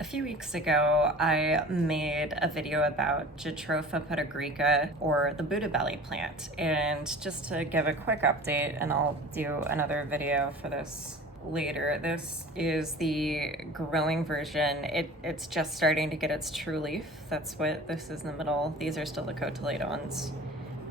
A few weeks ago, I made a video about Jatropha Multifida, or the Buddha belly plant. And just to give a quick update, and I'll do another video for this later, this is the growing version. It's just starting to get its true leaf. That's what this is in the middle. These are still the cotyledons.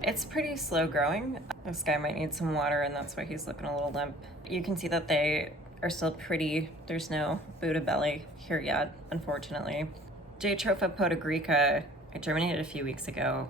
It's pretty slow growing. This guy might need some water, and that's why he's looking a little limp. You can see that they are still pretty. There's no Buddha belly here yet, unfortunately. Jatropha Multifida, I germinated a few weeks ago.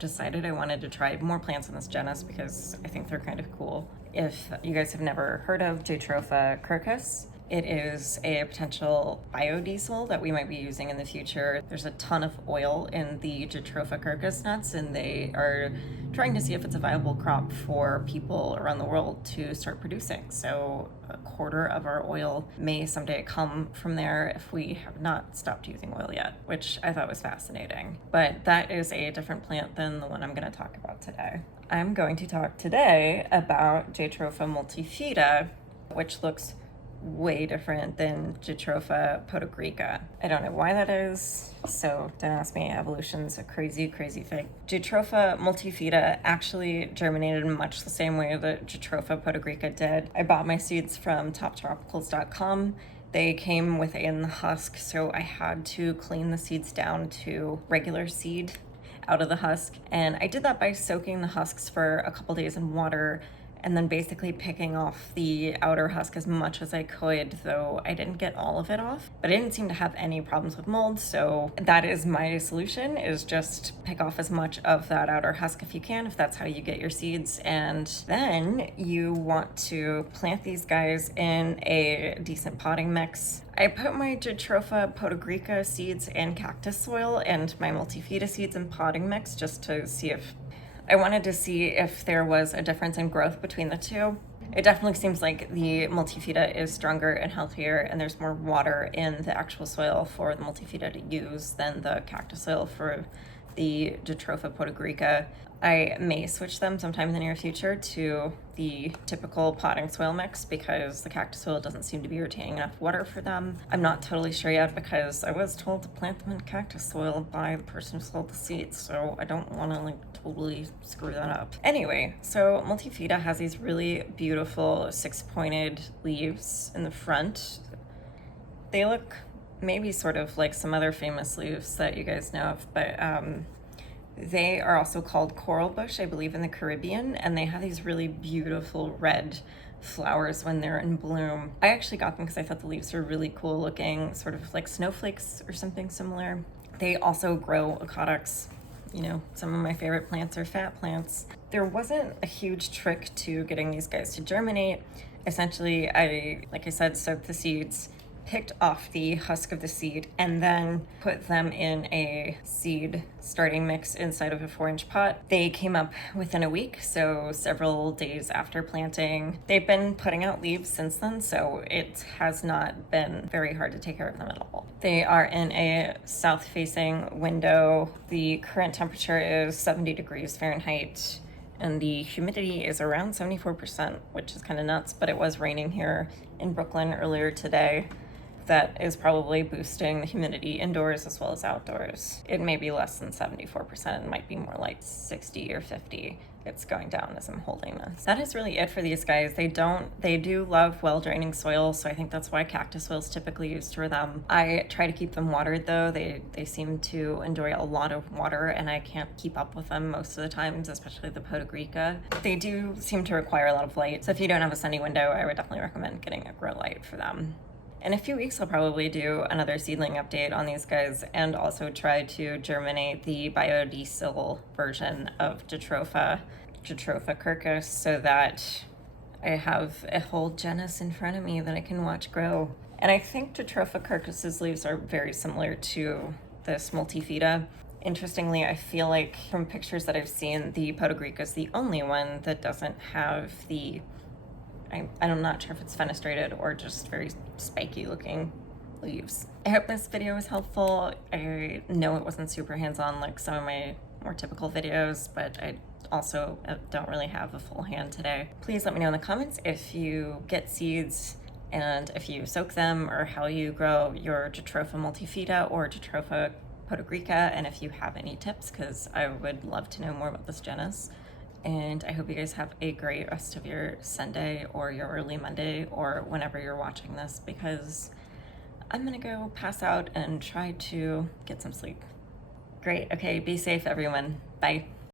Decided I wanted to try more plants in this genus because I think they're kind of cool. If you guys have never heard of Jatropha curcus, it is a potential biodiesel that we might be using in the future. There's a ton of oil in the Jatropha curcus nuts, and they are trying to see if it's a viable crop for people around the world to start producing. So a quarter of our oil may someday come from there if we have not stopped using oil yet, which I thought was fascinating. But that is a different plant than the one I'm going to talk about today. I'm going to talk today about Jatropha Multifida, which looks way different than Jatropha Multifida. I don't know why that is, so don't ask me. Evolution's a crazy thing. Jatropha Multifida actually germinated in much the same way that Jatropha Multifida did. I bought my seeds from subtropicals.com. They came within the husk, so I had to clean the seeds down to regular seed out of the husk. And I did that by soaking the husks for a couple days in water and then basically picking off the outer husk as much as I could, though I didn't get all of it off. But I didn't seem to have any problems with mold, so that is my solution, is just pick off as much of that outer husk if you can, if that's how you get your seeds. And then you want to plant these guys in a decent potting mix. I put my Jatropha Multifida seeds in cactus soil and my Multifida seeds in potting mix just to see if I wanted to see if there was a difference in growth between the two. It definitely seems like the Multifida is stronger and healthier, and there's more water in the actual soil for the Multifida to use than the cactus soil for the Jatropha Multifida. I may switch them sometime in the near future to the typical potting soil mix because the cactus soil doesn't seem to be retaining enough water for them. I'm not totally sure yet because I was told to plant them in cactus soil by the person who sold the seeds, so I don't want to totally screw that up. Anyway, so Multifida has these really beautiful six-pointed leaves in the front. They look maybe sort of like some other famous leaves that you guys know of, but they are also called coral bush, I believe, in the Caribbean, and they have these really beautiful red flowers when they're in bloom. I actually got them because I thought the leaves were really cool looking, sort of like snowflakes or something similar. They also grow aquatics. You know, some of my favorite plants are fat plants. There wasn't a huge trick to getting these guys to germinate. Essentially, like I said, soaked the seeds, picked off the husk of the seed, and then put them in a seed starting mix inside of a 4-inch pot. They came up within a week, so several days after planting. They've been putting out leaves since then, so it has not been very hard to take care of them at all. They are in a south-facing window. The current temperature is 70 degrees Fahrenheit, and the humidity is around 74%, which is kind of nuts, but it was raining here in Brooklyn earlier today. That is probably boosting the humidity indoors as well as outdoors. It may be less than 74%. It might be more like 60 or 50. It's going down as I'm holding this. That is really it for these guys. They do love well-draining soil, so I think that's why cactus soil is typically used for them. I try to keep them watered though. They seem to enjoy a lot of water, and I can't keep up with them most of the times, especially the Multifida. They do seem to require a lot of light, so if you don't have a sunny window, I would definitely recommend getting a grow light for them. In a few weeks, I'll probably do another seedling update on these guys and also try to germinate the biodiesel version of Jatropha curcus so that I have a whole genus in front of me that I can watch grow. And I think Jatropha curcus's leaves are very similar to this Multifida. Interestingly, I feel like from pictures that I've seen, the Multifida is the only one that doesn't have the I'm not sure if it's fenestrated or just very spiky looking leaves. I hope this video was helpful. I know it wasn't super hands-on like some of my more typical videos, but I also don't really have a full hand today. Please let me know in the comments if you get seeds and if you soak them, or how you grow your Jatropha multifida or Jatropha podagrica, and if you have any tips, because I would love to know more about this genus. And I hope you guys have a great rest of your Sunday or your early Monday or whenever you're watching this, because I'm gonna go pass out and try to get some sleep. Great, okay, be safe everyone. Bye.